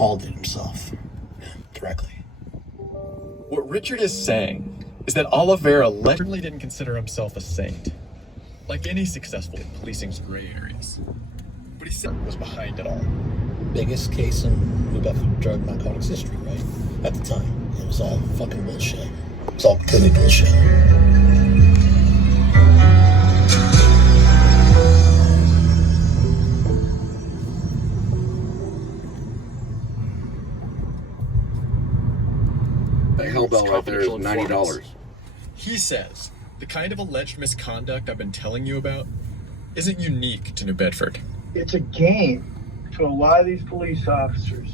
Paul did himself. Directly. What Richard is saying is that Oliveira literally didn't consider himself a saint, like any successful in policing's gray areas. But he said was behind it all. Biggest case in New Bedford drug narcotics history, right? At the time. It was all fucking bullshit. It was all completely bullshit. The hellbell right there is $90. He says the kind of alleged misconduct I've been telling you about isn't unique to New Bedford. It's a game to a lot of these police officers,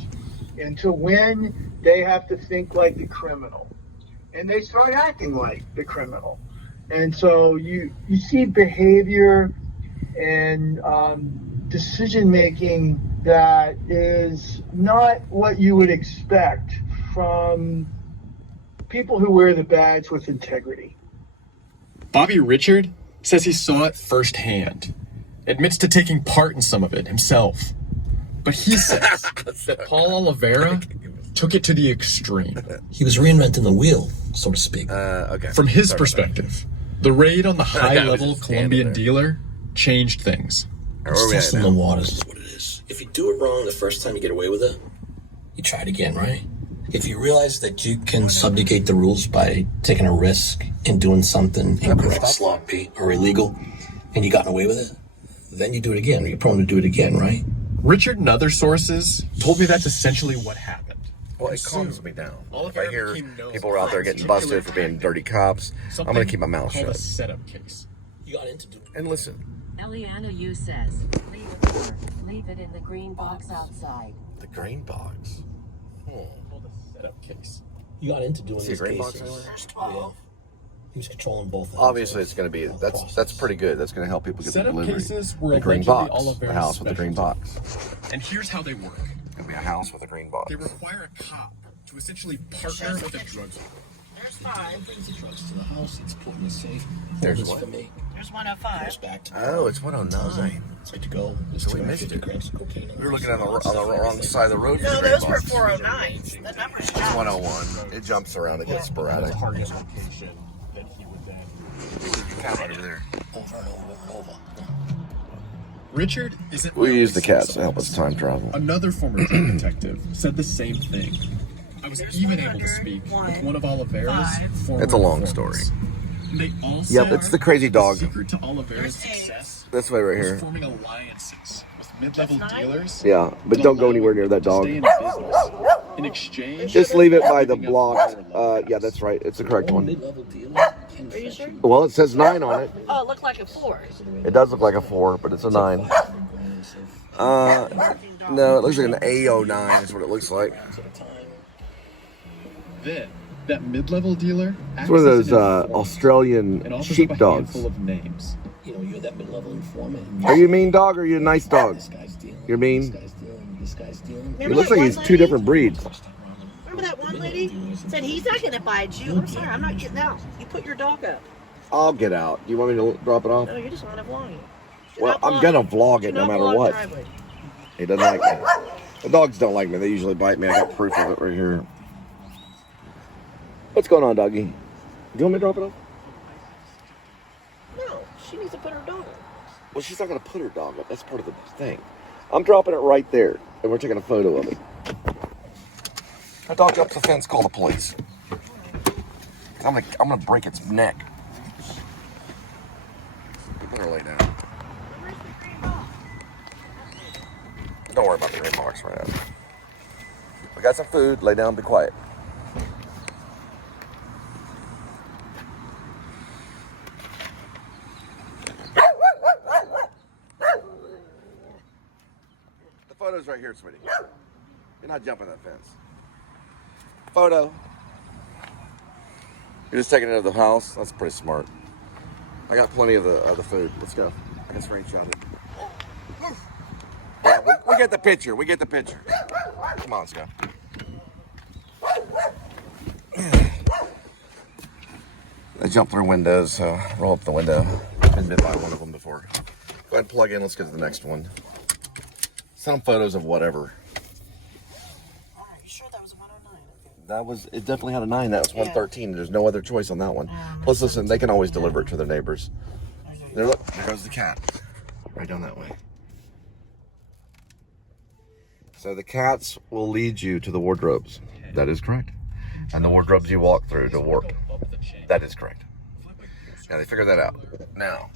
and to win, they have to think like the criminal, and they start acting like the criminal. And so you see behavior and decision making that is not what you would expect from people who wear the badge with integrity. Bobby Richard says he saw it firsthand, admits to taking part in some of it himself. But he says that Paul Oliveira took it to the extreme. He was reinventing the wheel, so to speak. Okay. From his perspective, the raid on the high-level Colombian dealer changed things. It's testing the waters is what it is. If you do it wrong the first time you get away with it, you try it again, right? If you realize that you can subjugate the rules by taking a risk and doing something incorrect, sloppy, or illegal, and you gotten away with it, then you do it again. You're prone to do it again, right? Richard and other sources told me that's essentially what happened. Well, it calms me down. If I hear became people are out there getting busted for being dirty cops, I'm going to keep my mouth called a shut. setup case. You got into doing it. And listen. Eliana Yu says, leave it there. Leave it in the green box outside. The green box. Called a setup case. You got into doing See these a green box cases. anywhere? Yeah. He was controlling both ends. Obviously, it's going to be, that's pretty good. That's going to help people get the Setup delivery. cases were The green allegedly box. The Oliveira's house with the green specialty. box. And here's how they work. It's going to be a house with a green box. They require a cop to essentially partner with a drug dealer. There's 5. Brings the drugs to the house. It's put in the safe. There's This what? for me. There's 105. Goes back to Oh, it's 109. it's good to go. There's So we missed 250 it. grams of cocaine. We were looking on the wrong side of the road. No, for the those green were box. 409. The number's It's 101. It jumps around. It gets sporadic. Target location that he would then. Cat right over there. Over and over and over. Richard isn't. We my use the only cats source to on help us this. time travel. Another former drug detective said the same thing. I was even able to speak with one of Oliveira's former It's a long informants. story. And they all Yep, said it's the crazy dog. The secret to Oliveira's success This way right was here. forming alliances with mid-level dealers. Yeah, but don't go anywhere near that to dog. stay in business. In exchange, Just leave it by the blocked. Yeah, that's right. It's the correct one. Mid-level dealer. Are you sure? Well, it says 9 on it. Oh, it looked like a 4. It does look like a 4, but it's a 9. No, it looks like an A09 is what it looks like. then that mid-level dealer It's one of those acts as an informant Australian and offers up a sheepdogs. handful of names. You know, you're that mid-level informant. Are you a mean dog or are you a nice dog? This guy's dealing. You're mean? This guy's dealing. This guy's dealing. It looks like he's 2 different breeds. Remember that one lady said he's not going to bite you? I'm sorry, I'm not getting out. You put your dog up. I'll get out. You want me to drop it off? No, you just want to vlog it. Do Well, not I'm vlog gonna vlog Do it no not matter vlog what. driveway. He doesn't like me. The dogs don't like me. They usually bite me. I got proof of it right here. What's going on, doggy? Do you want me to drop it off? No, she needs to put her dog up. Well, she's not going to put her dog up. That's part of the thing. I'm dropping it right there, and we're taking a photo of it. Her dog jumps the fence, call the police. I'm gonna break its neck. You better lay down. Where's the green box? Don't worry about the green box right now. We got some food. Lay down, be quiet. The photo's right here, sweetie. You're not jumping that fence. Photo. You're just taking it to the house. That's pretty smart. I got plenty of the food. Let's go. I can screenshot it. Yeah, we get the picture. We get the picture. Come on, let's go. They jump through windows, so roll up the window. I've been bit by one of them before. Go ahead and plug in. Let's get to the next one. Some photos of whatever. You sure that was 109? Okay. That was, it definitely had a 9. That was 113. There's no other choice on that one. Plus, listen, they can always deliver it to their neighbors. There, look, there goes the cat. Right down that way. So the cats will lead you to the wardrobes. That is correct. And the wardrobes you walk through to warp. That is correct. Now they figured that out. Now,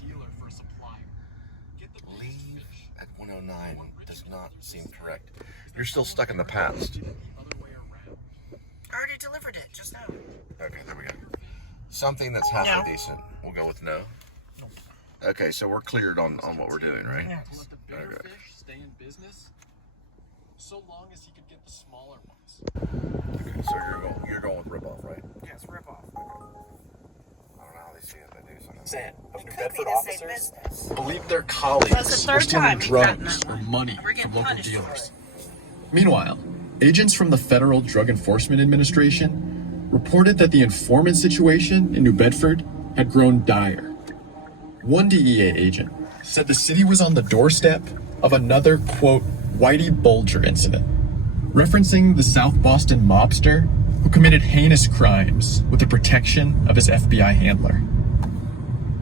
leave at 109 does not seem correct. You're still stuck in the past. I already delivered it just now. Okay, there we go. Something that's halfway decent. We'll go with no. Okay, so we're cleared on what we're doing, right? Yes. Let the bigger fish stay in business so long as he could get the smaller ones. Okay, so you're going with rip-off, right? Yes, rip off. I don't know how they see it, they do something. Saying of New Could be Bedford the same officers business. believe their colleagues That's the were third stealing time we've gotten drugs that or one. money We're getting from local punished for dealers. Meanwhile, agents from the Federal Drug Enforcement Administration reported that the informant situation in New Bedford had grown dire. One DEA agent said the city was on the doorstep of another, quote, Whitey Bulger incident, referencing the South Boston mobster who committed heinous crimes with the protection of his FBI handler.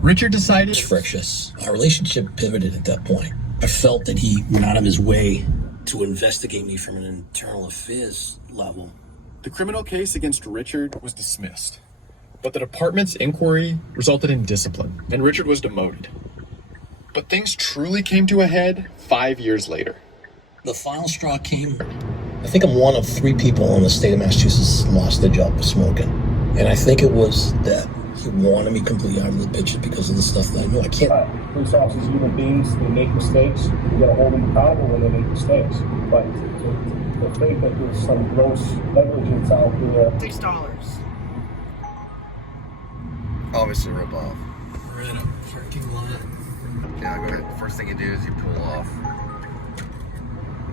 Richard decided... It's frictious. Our relationship pivoted at that point. I felt that he went out of his way to investigate me from an internal affairs level. The criminal case against Richard was dismissed, but the department's inquiry resulted in discipline, and Richard was demoted. But things truly came to a head 5 years later. The final straw came. I think I'm one of 3 people in the state of Massachusetts lost their job for smoking. And I think it was that he wanted me completely out of the picture because of the stuff that I knew. I can't. Police officers, human beings, they make mistakes. You gotta hold them accountable when they make mistakes. But to think that there's some gross negligence out there. $6. Obviously rip-off. We're in a parking lot. Yeah, go ahead. The first thing you do is you pull off.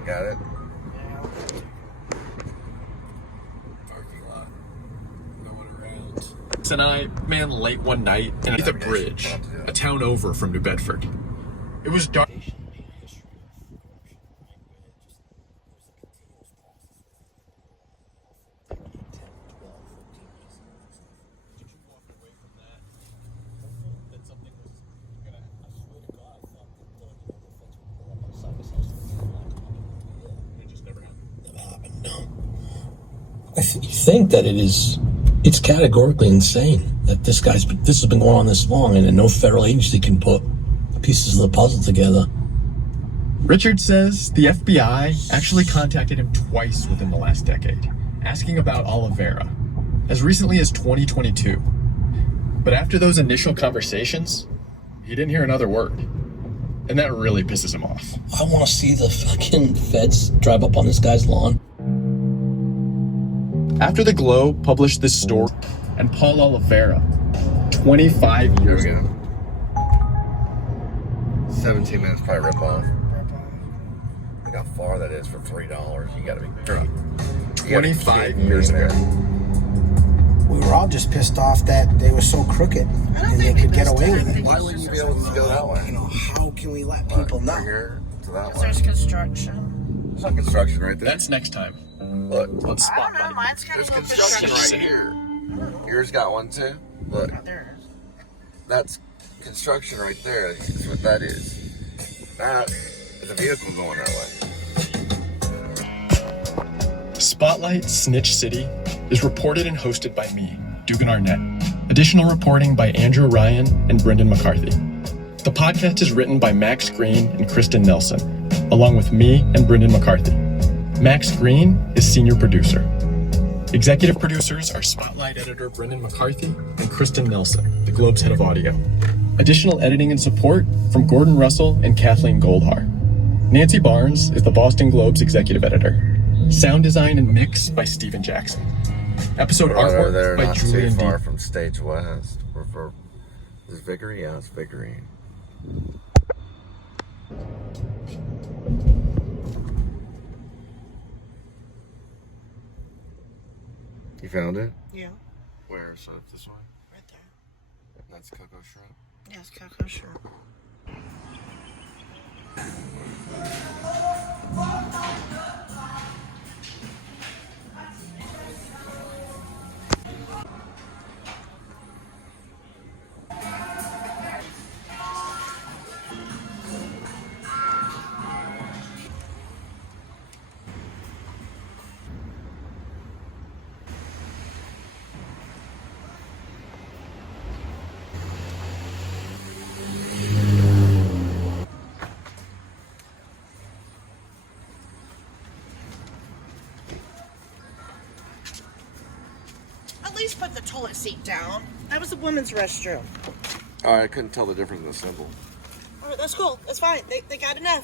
Got it? Parking lot. Going around. And I man late one night underneath a bridge, a town over from New Bedford. It was dark. You think that it's categorically insane that this has been going on this long and that no federal agency can put pieces of the puzzle together. Richard says the FBI actually contacted him twice within the last decade, asking about Oliveira, as recently as 2022. But after those initial conversations, he didn't hear another word. And that really pisses him off. I want to see the fucking feds drive up on this guy's lawn. After the Globe published this story, and Paul Oliveira, 25 Here years we go. 17 minutes probably rip-off. Look how far that is for $3. You gotta be... 25 years ago. We were all just pissed off that they were so crooked and they could get away with it. Why wouldn't you be able to go that way? You know, how can we let people know? From here to that way. There's construction. There's not construction right there. That's next time. Look, Let's I don't know. spotlight. Mine's got a there's little construction construction. right here. Yours got one too. Look, Oh, there it is. that's construction right there. That's what that is. That is a vehicle going that way. Spotlight Snitch City is reported and hosted by me, Dugan Arnett. Additional reporting by Andrew Ryan and Brendan McCarthy. The podcast is written by Max Green and Kristen Nelson, along with me and Brendan McCarthy. Max Green is senior producer. Executive producers are Spotlight editor Brendan McCarthy and Kristen Nelson, the Globe's head of audio. Additional editing and support from Gordon Russell and Kathleen Goldhar. Nancy Barnes is the Boston Globe's executive editor. Sound design and mix by Stephen Jackson. Episode Right over artwork there, by not too Julian far D. from Stage West. Is it Vickery? Yeah, it's Vickery. You found it? Yeah, Where? So this one? right there. That's Cocoa Shrimp. Yes, cocoa shrimp. at least put the toilet seat down. That was a woman's restroom. I couldn't tell the difference in the symbol. All right, that's cool. That's fine. They got enough.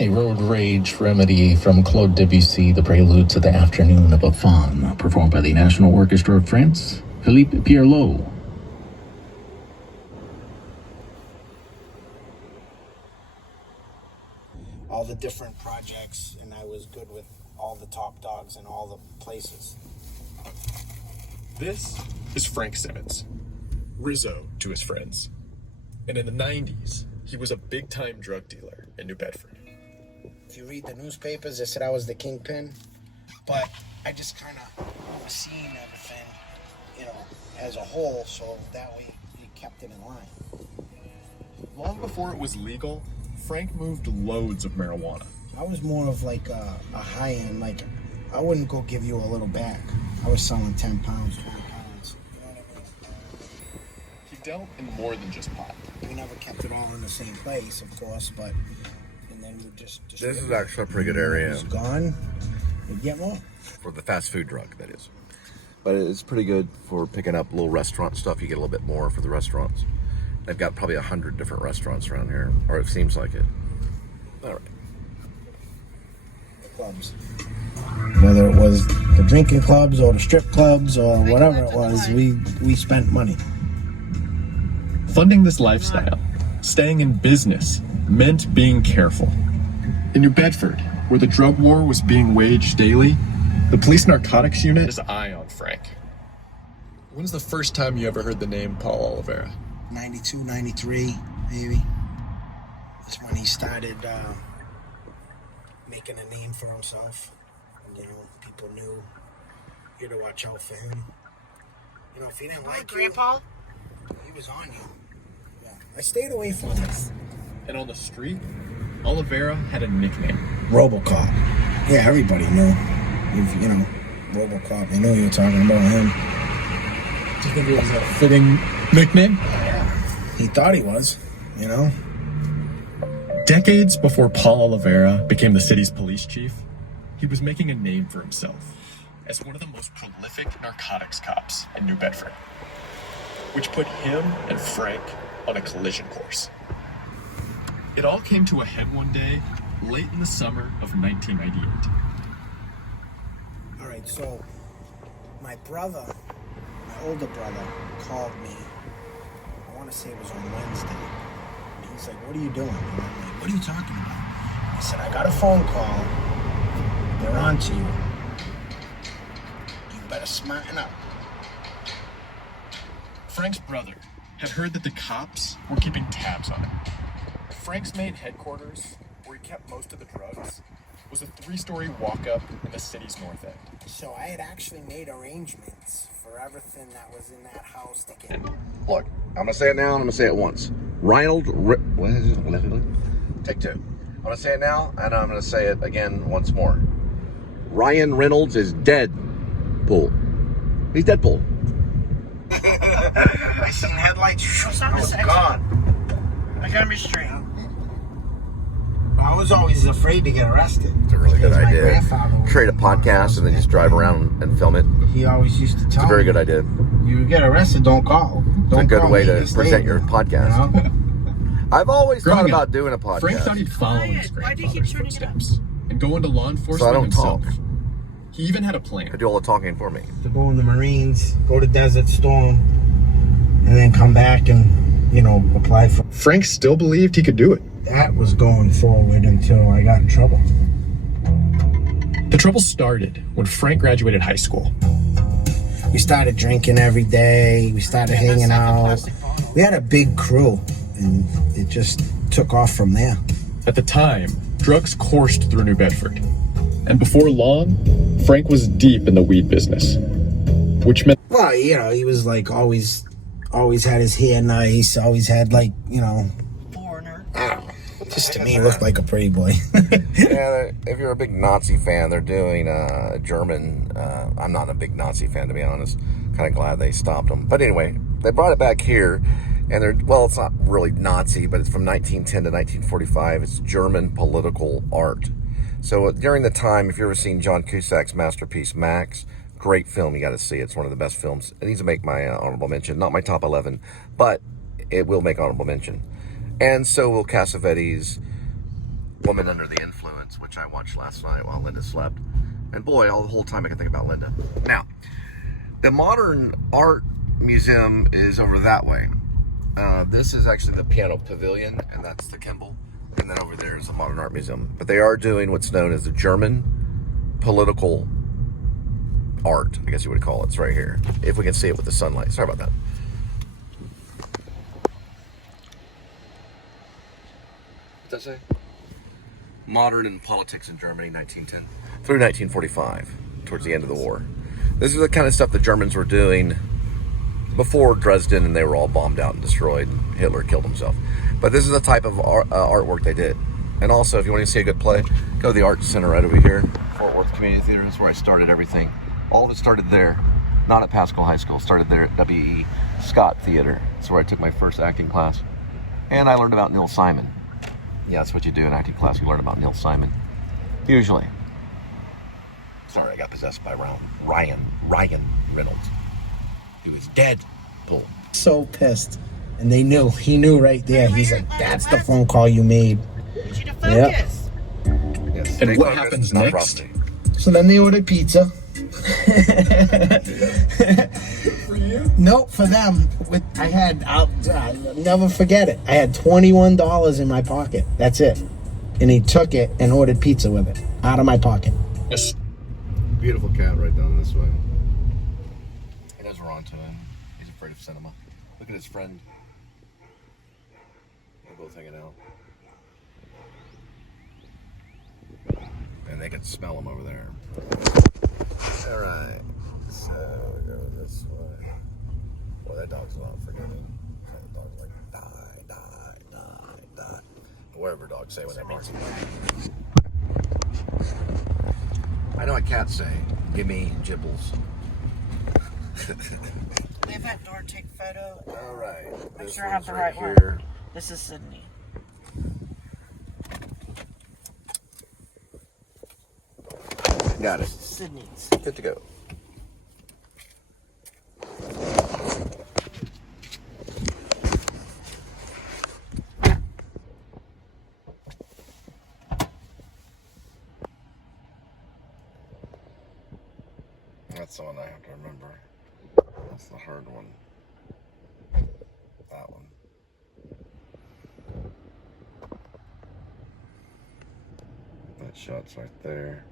A road rage remedy from Claude Debussy, the prelude to the Afternoon of a Faun, performed by the National Orchestra of France, Philippe Pierlot. All the different projects, and I was good with all the top dogs in all the places. This is Frank Simmons, Rizzo to his friends. And in the 90s, he was a big-time drug dealer in New Bedford. If you read the newspapers, they said I was the kingpin, but I just kind of was seeing everything, you know, as a whole, so that way you kept it in line. Long before it was legal, Frank moved loads of marijuana. I was more of like a high-end, like, I wouldn't go give you a little bag. I was selling 10 pounds, 20 pounds. You know what I mean? He dealt in more than just pot. We never kept it all in the same place, of course, but and then we just This is actually a pretty good area. It's gone. We get more. For the fast food drug, that is. But it's pretty good for picking up little restaurant stuff. You get a little bit more for the restaurants. They've got probably 100 different restaurants around here, or it seems like it. All right. The clubs. Whether it was the drinking clubs or the strip clubs or whatever it was, we spent money. Funding this lifestyle, staying in business, meant being careful. In New Bedford, where the drug war was being waged daily, the police narcotics unit is eye on Frank. When's the first time you ever heard the name Paul Oliveira? 92, 93, maybe. That's when he started making a name for himself. And, you know, people knew you had to watch out for him. You know, if he didn't like Grandpa? you, he was on you. Yeah, I stayed away from this. And on the street, Oliveira had a nickname. RoboCop. Yeah, everybody knew. If, you know, RoboCop, they knew you were talking about him. Do you think it was a fitting nickname? He thought he was, you know. Decades before Paul Oliveira became the city's police chief, he was making a name for himself as one of the most prolific narcotics cops in New Bedford, which put him and Frank on a collision course. It all came to a head one day, late in the summer of 1998. All right, so my brother, my older brother, called me. I want to say it was on Wednesday. And he's like, what are you doing? And I'm like, what are you talking about? I said, I got a phone call. They're on to you. You better smarten up. Frank's brother had heard that the cops were keeping tabs on him. Frank's main headquarters, where he kept most of the drugs, was a 3-story walk-up in the city's north end. So I had actually made arrangements for everything that was in that house to get. Look, I'm going to say it now and I'm going to say it once. What is it? Take two. I'm going to say it now and I'm going to say it again once more. Ryan Reynolds is dead. Pool. He's Deadpool. I seen headlights. Oh, God. I gotta be straight. I was always afraid to get arrested. It's a really good Because my idea. grandfather was Create a podcast and then just drive around and film it. He always used to tell It's a very me, good idea. you get arrested, don't call. It's a good way to present your podcast. You know? I've always thought Growing about up, doing a podcast. Frank thought he'd follow his Why do you keep grandfather's turning it up? footsteps and go into law enforcement So I don't himself. talk. He even had a I plan. do all the talking for me. To go in the Marines, go to Desert Storm, and then come back and, you know, apply for. Frank still believed he could do it. That was going forward until I got in trouble. The trouble started when Frank graduated high school. We started drinking every day. We started hanging out. We had a big crew, and it just took off from there. At the time, drugs coursed through New Bedford. And before long, Frank was deep in the weed business. which meant Well, you know, he was like always had his hair nice, always had like, you know, Foreigner. I don't know. Just to me, looked like a pretty boy. Yeah, if you're a big Nazi fan, they're doing a German. I'm not a big Nazi fan, to be honest. Kind of glad they stopped them. But anyway, they brought it back here, and they're, well, it's not really Nazi, but it's from 1910 to 1945. It's German political art. So during the time, if you've ever seen John Cusack's masterpiece Max, great film, you got to see it. It's one of the best films. It needs to make my honorable mention, not my top 11, but it will make honorable mention. And so will Cassavetes' Woman Under the Influence, which I watched last night while Linda slept. And boy, all the whole time I can think about Linda. Now, the Modern Art Museum is over that way. This is actually the Piano Pavilion, and that's the Kimball. And then over there is the Modern Art Museum. But they are doing what's known as the German political art, I guess you would call it. It's right here. If we can see it with the sunlight. Sorry about that. What's that say? Modern and Politics in Germany, 1910 through 1945, towards the end of the war. This is the kind of stuff the Germans were doing before Dresden, and they were all bombed out and destroyed. Hitler killed himself. But this is the type of artwork they did. And also, if you want to see a good play, go to the Art Center right over here. Fort Worth Community Theater is where I started everything. All of it started there, not at Pascal High School. Started there at W.E. Scott Theater. That's where I took my first acting class. And I learned about Neil Simon. Yeah, that's what you do in acting class. You learn about Neil Simon. Usually. Sorry, I got possessed by Ryan Reynolds. He was dead. Pull. So pissed. And they knew. He knew right there. He's like, that's the phone call you made. I need you to focus. Yes, and what happens not next? prostate. So then they ordered pizza. For you? No, for them. I'll never forget it. I had $21 in my pocket. That's it. And he took it and ordered pizza with it. Out of my pocket. Yes. Beautiful cat right down this way. He knows we're on to him. He's afraid of cinema. Look at his friend. They're both hanging out. And they can smell him over there. Alright. So we go this way. Well, that dog's not forgiving. That dog's like, die. Whatever dogs say when they're barking. I know what cats say. Give me gibbles. Leave that door, take photo. Alright. Make sure I have the right one. This is Sydney. Got it. Sydney's. Good to go. That's the one I have to remember. That's the hard one. That one. That shot's right there.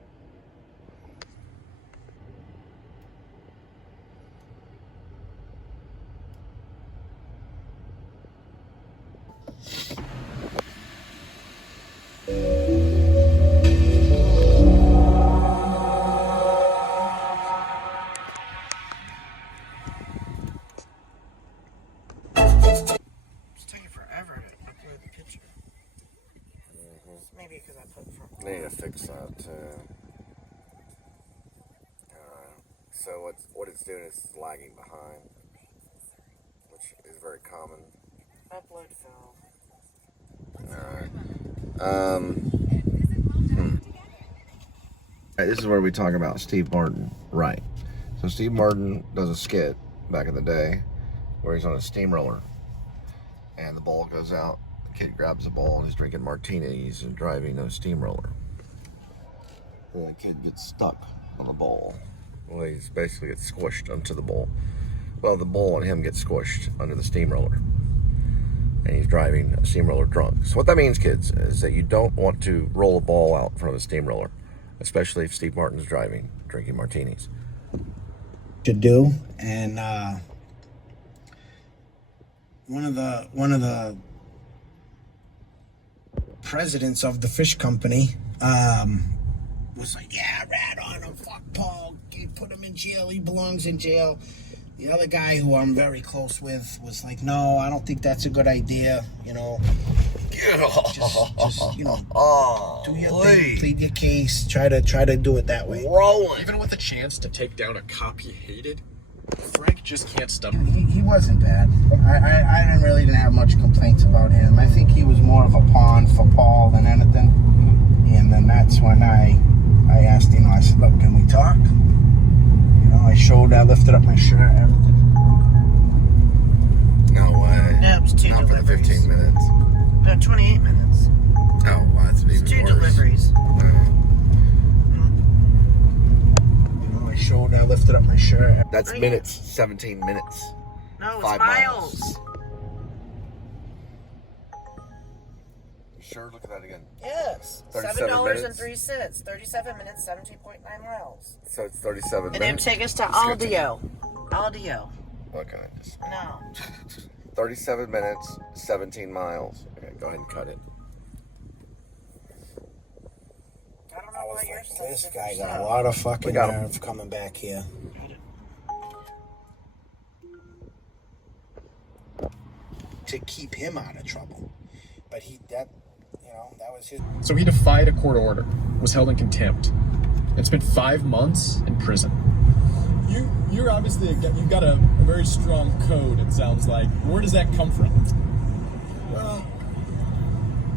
Maybe because I put from. Need to fix that too. So what it's doing is lagging behind, which is very common. Upload file. Alright. This is where we talk about Steve Martin. Right. So Steve Martin does a skit back in the day where he's on a steamroller and the ball goes out. The kid grabs the ball and he's drinking martinis and driving a steamroller. And the kid gets stuck on the ball. Well, he's basically gets squished onto the ball. Well, the ball and him gets squished under the steamroller. And he's driving a steamroller drunk. So what that means, kids, is that you don't want to roll a ball out in front of a steamroller, especially if Steve Martin's driving, drinking martinis. To do, and one of the presidents of the fish company was like, yeah, rat on him, fuck Paul, should put him in jail. He belongs in jail. The other guy who I'm very close with was like, no, I don't think that's a good idea. You know, just you know, do your thing, plead your case, try to do it that way. Even with a chance to take down a cop he hated, Frank just can't stop. He wasn't bad. I didn't have much complaints about him. I think he was more of a pawn for Paul than anything. And then that's when I asked, you know, I said, look, can we talk? You know, I lifted up my shirt, everything. No way. Yeah, it was two Not deliveries. for the 15 minutes. No, 28 minutes. Oh, wow, that's even Two worse. deliveries. I lifted up my shirt. That's minutes. 17 minutes. No, it's 5 miles. You sure? Look at that again. Yes. 37 $7.03. 37 minutes, 17.9 miles. So it's 37 And then minutes. take us to It's gonna take- Aldio. Okay. Just No. 37 minutes, 17 miles. Okay, go ahead and cut it. I don't know why you're so This different guy got stuff. a lot of fucking We got him. nerve coming back here. To keep him out of trouble. But that was his. So he defied a court order, was held in contempt, and spent 5 months in prison. You're obviously you've got a very strong code. It sounds like. Where does that come from? Well,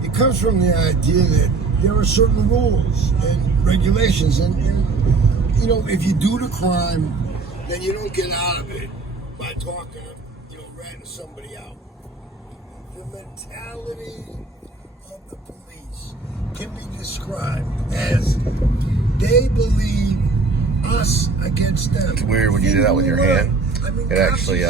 it comes from the idea that there are certain rules and regulations, and you know, if you do the crime, then you don't get out of it by talking, ratting somebody out. The mentality of the police can be described as they believe us against them. It's weird when you do that with your hand. I mean, It actually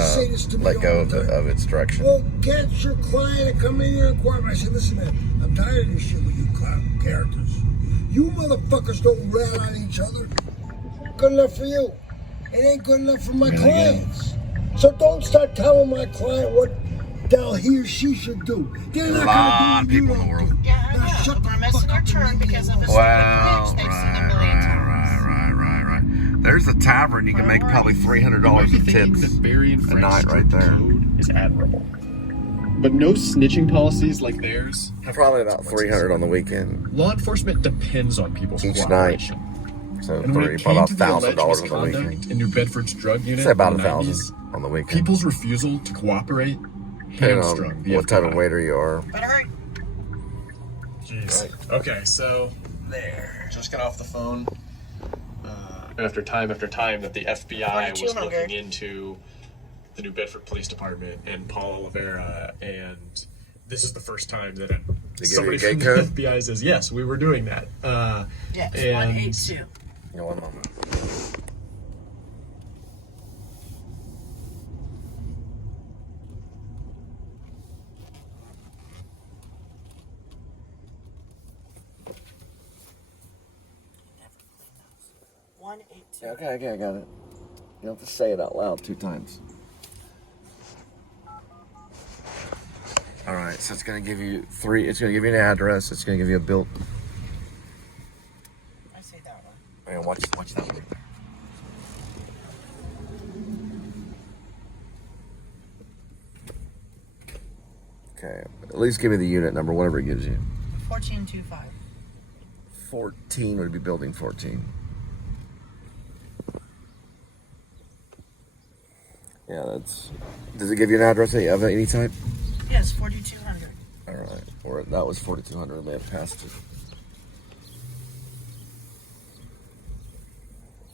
let go of its direction. Well, get your client to come in here and court. I said, listen, man, I'm tired of this shit with you characters. You motherfuckers don't rat on each other. Good enough for you. It ain't good enough for my clients. So don't start telling my client what the hell he or she should do. They're not lot gonna do of what people in the you world. don't do. Yeah, I Now know. shut the We're missing fuck our up and turn leave me because of alone. a Wow. stupid bitch they've seen a million times. Right. There's a tavern you can make probably $300 in tips That Barry and a Frank's night right there. code is admirable. But no snitching policies like theirs have Probably about 300 on the weekend. Law enforcement depends on people's Each cooperation. So And when it probably came about to the alleged $1,000 on the misconduct weekend. in New Bedford's drug unit, Say about in the 1,000 90s, on the weekend. people's refusal to cooperate Depending hamstrung on the what type of FBI. waiter you are. But hurry. Jeez. Okay, so just got off the phone. After time that the FBI was 4200. looking into the New Bedford Police Department and Paul Oliveira, and this is the first time that They give you somebody a gate from the code? FBI says, yes, we were doing that. Yes, and 182. You know, one moment. Okay, I got it. You don't have to say it out loud 2 times. All right, so it's going to give you 3. It's going to give you an address. It's going to give you a bill. I say that one. Man, watch that one right there. Okay, at least give me the unit number, whatever it gives you. 1425. 14 would be building 14. Yeah, that's. Does it give you an address of any type? Yes, 4200. All right, or that was 4200. They have passed it.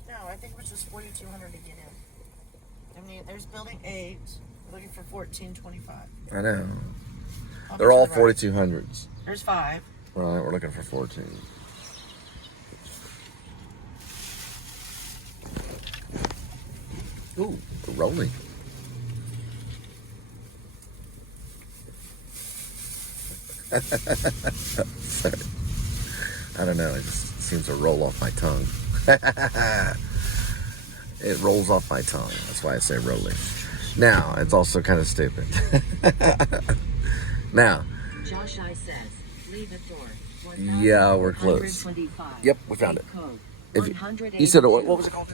No, I think it was just 4200 to get in. I mean, there's building 8. We're looking for 1425. I know. I'll They're be all to the right. 4200s. There's 5. Right, we're looking for 14. Ooh, we're rolling. Sorry. I don't know, it just seems to roll off my tongue. It rolls off my tongue. That's why I say rolling. Now, it's also kind of stupid. Now. Josh I says, leave it door. Yeah, we're close. Yep, we found it. You said what was it called?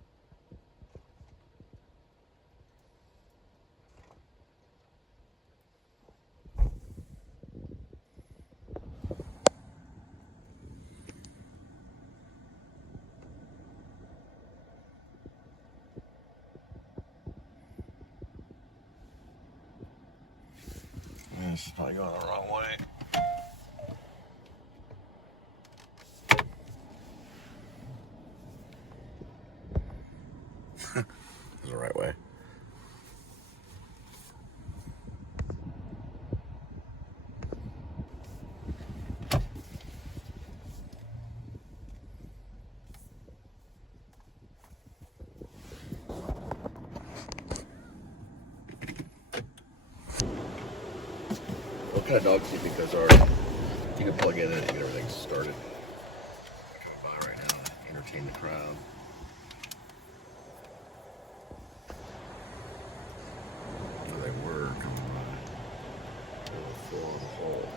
This is probably going the wrong way. This is the right way. What kind of dogs do you think those are? You can plug in and get everything started. I'm trying to buy right now to entertain the crowd. Well, they were coming by. They were full on hold.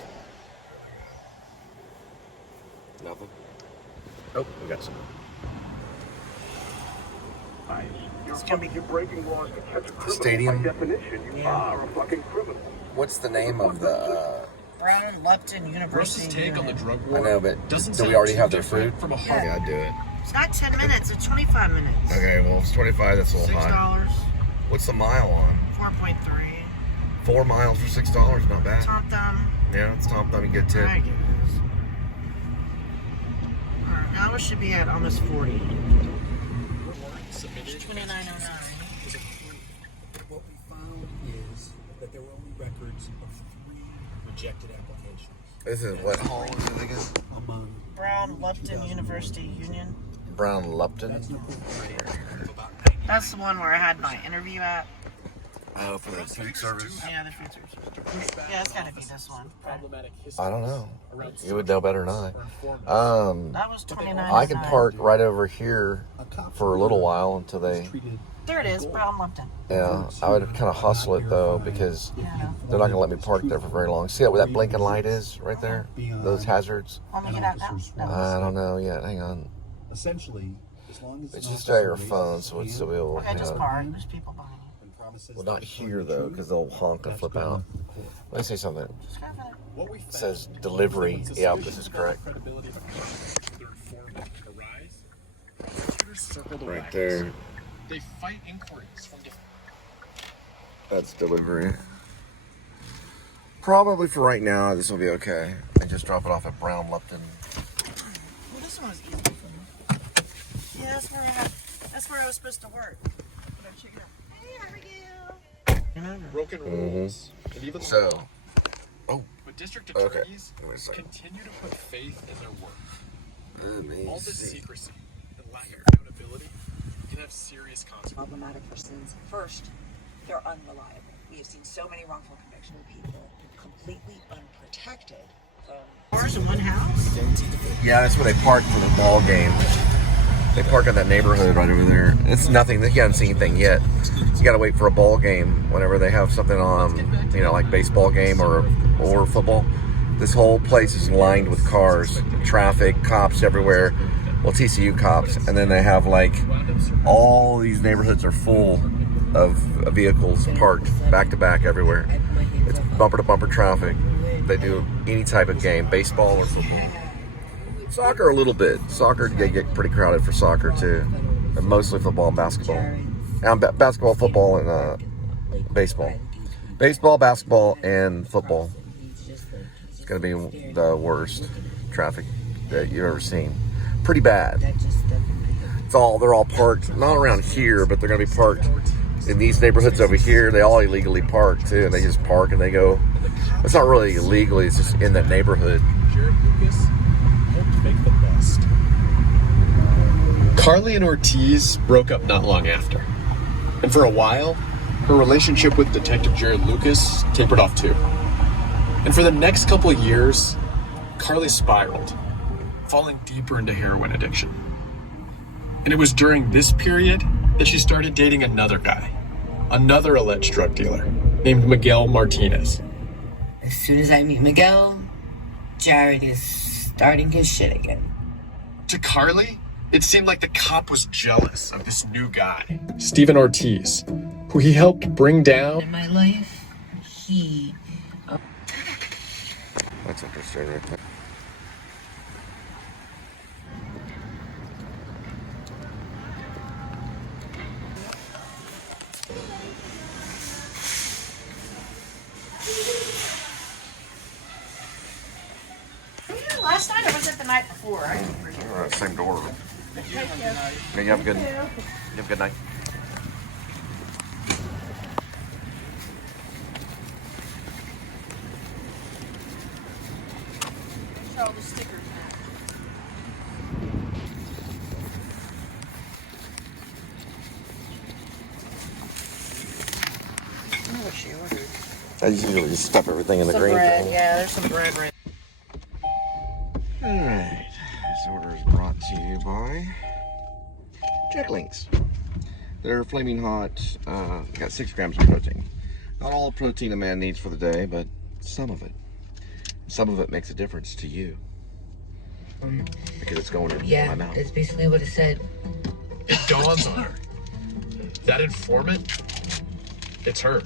Nothing? Oh, we got some. You're breaking laws to catch a criminal. Stadium. By definition, you are a fucking criminal. What's the name of the? Brown Lupton University. Take on the drug I war. know, but Doesn't do we sound already too have their different food? From a Yeah, I'd do it. It's not 10 minutes, it's 25 minutes. Okay, well, it's 25. That's a little high. $6. What's the mile on? 4.3. 4 miles for $6. Not bad. Tom Thumb. Yeah, it's Tom Thumb. You get a tip. I get this. Alright, now we should be at almost 40. Submitted. 2909. What we found is that there were only records of 3 rejected applications. This is what hall is it again? Among Brown Lupton University Union. Brown Lupton. That's the one where I had my interview at. Oh, for the food service? Yeah, the food service. Yeah, it's gotta be this one. I don't know. You would know better than I. That was 29. I can park right over here for a little while until they. There it is, Brown Lupton. Yeah, I would kind of hustle it though because they're not gonna let me park there for very long. See where that blinking light is right there? Those hazards. Want me to get out now? I don't know yet. Hang on. Essentially, as long as It's just on your phone, so it's still be able. Okay, just park. There's people behind you. Well, not here though, because they'll honk and flip out. Let me say something. It says delivery. Yeah, this is correct. Right there. They fight inquiries from different. That's delivery. Probably for right now, this will be okay. And just drop it off at Brown Lupton. Well, this one was easy for me. Yeah, that's where I was supposed to work. But I check it out. Hey, how are you? Broken rules. And even the So, law. But district attorneys continue to put faith in their work. All this secrecy and lack of accountability can have serious consequences. Problematic for sins. First, they're unreliable. We have seen so many wrongful convictions of people completely unprotected from Cars in one house? yeah, that's where they park for the ball game. They park in that neighborhood right over there. It's nothing. You haven't seen anything yet. You gotta wait for a ball game whenever they have something on, like baseball game or football. This whole place is lined with cars, traffic, cops everywhere. Well, TCU cops, and then they have all these neighborhoods are full of vehicles parked back to back everywhere. It's bumper to bumper traffic. They do any type of game, baseball or football. Soccer a little bit. Soccer they get pretty crowded for soccer too, but mostly football and basketball. And basketball, football, and baseball. Baseball, basketball, and football. It's gonna be the worst traffic that you've ever seen. Pretty bad. They're all parked, not around here, but they're gonna be parked in these neighborhoods over here. They all illegally park too, and they just park and they go. It's not really illegally, it's just in that neighborhood. Jared Lucas helped make the best. Carly and Ortiz broke up not long after. And for a while, her relationship with Detective Jared Lucas tapered off too. And for the next couple of years, Carly spiraled, falling deeper into heroin addiction. And it was during this period that she started dating another guy, another alleged drug dealer, named Miguel Martinez. As soon as I meet Miguel, Jared is starting his shit again. To Carly, it seemed like the cop was jealous of this new guy, Steven Ortiz, who he helped bring down. In my life, he... That's interesting right there. last night or was it the night before? I can't remember. Same door. Thank you. Yeah, you have a good night. These are all the stickers now. I don't know what she ordered. I usually just stuff everything in the Some green bread, thing. yeah, there's some bread right. Alright, this order is brought to you by Jack Links. They're flaming hot, got 6 grams of protein. Not all the protein a man needs for the day, but some of it. Some of it makes a difference to you. Because it's going in my mouth. That's basically what it said. It dawns on her. That informant, it's her.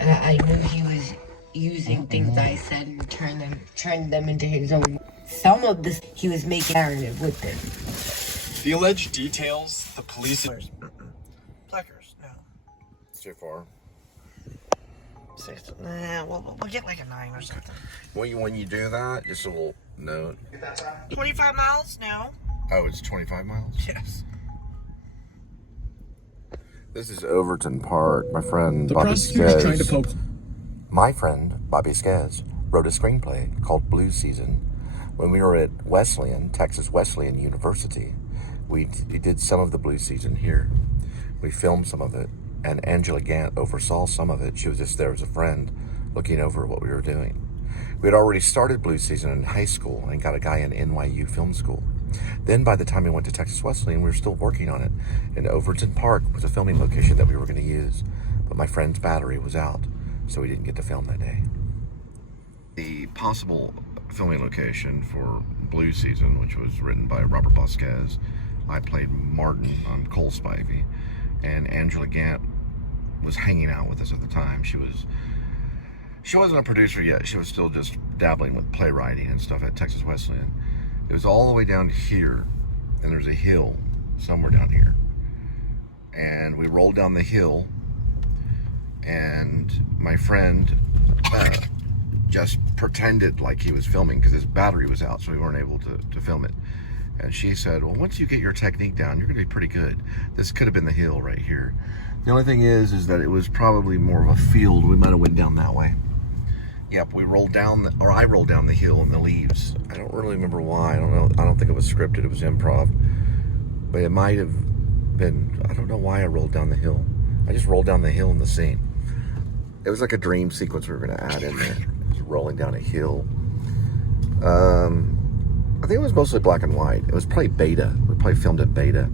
I knew he was using things I said and turned them into his own. Some of this he was making narrative with them. The alleged details the police... Pleckers, no. It's too far. 6, nah, we'll get like a 9 or something. When you do that, just a little note. 25 miles? No. Oh, it's 25 miles? Yes. This is Overton Park. My friend The Bobby prosecutor's trying to Skez. poke... My friend Bobby Skez wrote a screenplay called Blue Season. When we were at Wesleyan, Texas Wesleyan University, we did some of the Blue Season here. We filmed some of it, and Angela Gant oversaw some of it. She was just there as a friend, looking over what we were doing. We had already started Blue Season in high school and got a guy in NYU Film School. Then by the time we went to Texas Wesleyan, we were still working on it. And Overton Park was a filming location that we were going to use. But my friend's battery was out, so we didn't get to film that day. The possible filming location for Blue Season, which was written by Robert Vasquez, I played Martin on Cole Spivey, and Angela Gant was hanging out with us at the time. She wasn't a producer yet. She was still just dabbling with playwriting and stuff at Texas Wesleyan. It was all the way down to here, and there's a hill somewhere down here. And we rolled down the hill, and my friend just pretended like he was filming because his battery was out, so we weren't able to film it. And she said, well, once you get your technique down, you're going to be pretty good. This could have been the hill right here. The only thing is that it was probably more of a field. We might have went down that way. Yep, we rolled down, I rolled down the hill in the leaves. I don't really remember why. I don't know. I don't think it was scripted. It was improv. But it might have been, I don't know why I rolled down the hill. I just rolled down the hill in the scene. It was like a dream sequence we were going to add in there. It was rolling down a hill. I think it was mostly black and white. It was probably beta. We probably filmed it beta.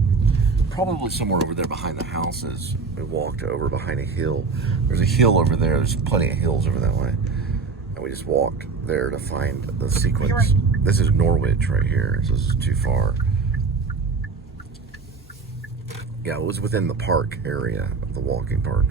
Probably somewhere over there behind the houses. We walked over behind a hill. There's a hill over there. There's plenty of hills over that way. And we just walked there to find the sequence. This is Norwich right here. So this is too far. Yeah, it was within the park area of the walking park.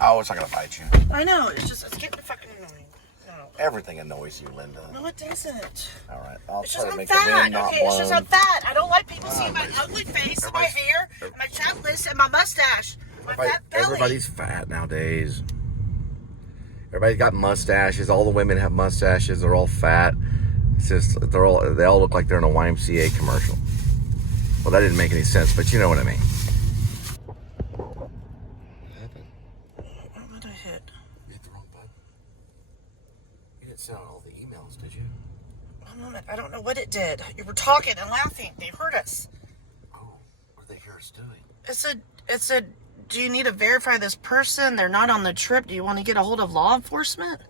Oh, it's not gonna bite you. I know. It's getting fucking annoying. No. Everything annoys you, Linda. No, it doesn't. All right, I'll It's try just to I'm make fat. the wind not Okay, it's just blown. I'm fat. I don't like people seeing my ugly face and my hair, and my chapped lips and my mustache. My fat belly. Everybody's fat nowadays. Everybody's got mustaches. All the women have mustaches. They're all fat. It's just they all look like they're in a YMCA commercial. Well, that didn't make any sense, but you know what I mean. What did I hit? You hit the wrong button. You didn't send out all the emails, did you? One moment. I don't know what it did. You were talking and laughing. They heard us. Oh, what did they hear us doing? It said, do you need to verify this person? They're not on the trip. Do you want to get a hold of law enforcement?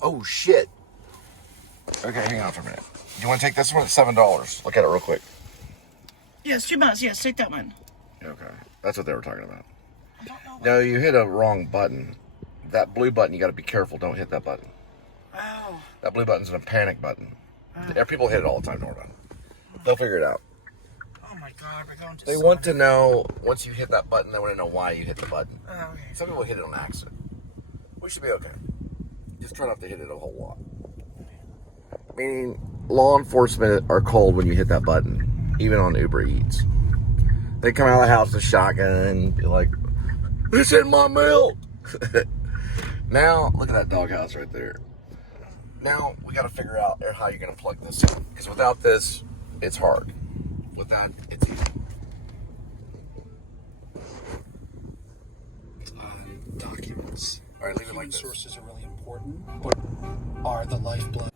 Oh, shit. Okay, hang on for a minute. Do you want to take this one? It's $7. Look at it real quick. Yes, $2. Yes, take that one. Okay, that's what they were talking about. No, you hit a wrong button. That blue button, you got to be careful. Don't hit that button. Oh. That blue button's a panic button. People hit it all the time. Don't worry about it. They'll figure it out. Oh my God, we're going to. They want to know, once you hit that button, they want to know why you hit the button. Oh, okay. Some people hit it on accident. We should be okay. Just try not to hit it a whole lot. Meaning, law enforcement are called when you hit that button, even on Uber Eats. They come out of the house with a shotgun and be like, "It's in my milk!" Now, look at that doghouse right there. Now, we got to figure out how you're going to plug this in. Because without this, it's hard. With that, it's easy. Documents. All right, leave it like this. Sources are really important. What are the lifeblood?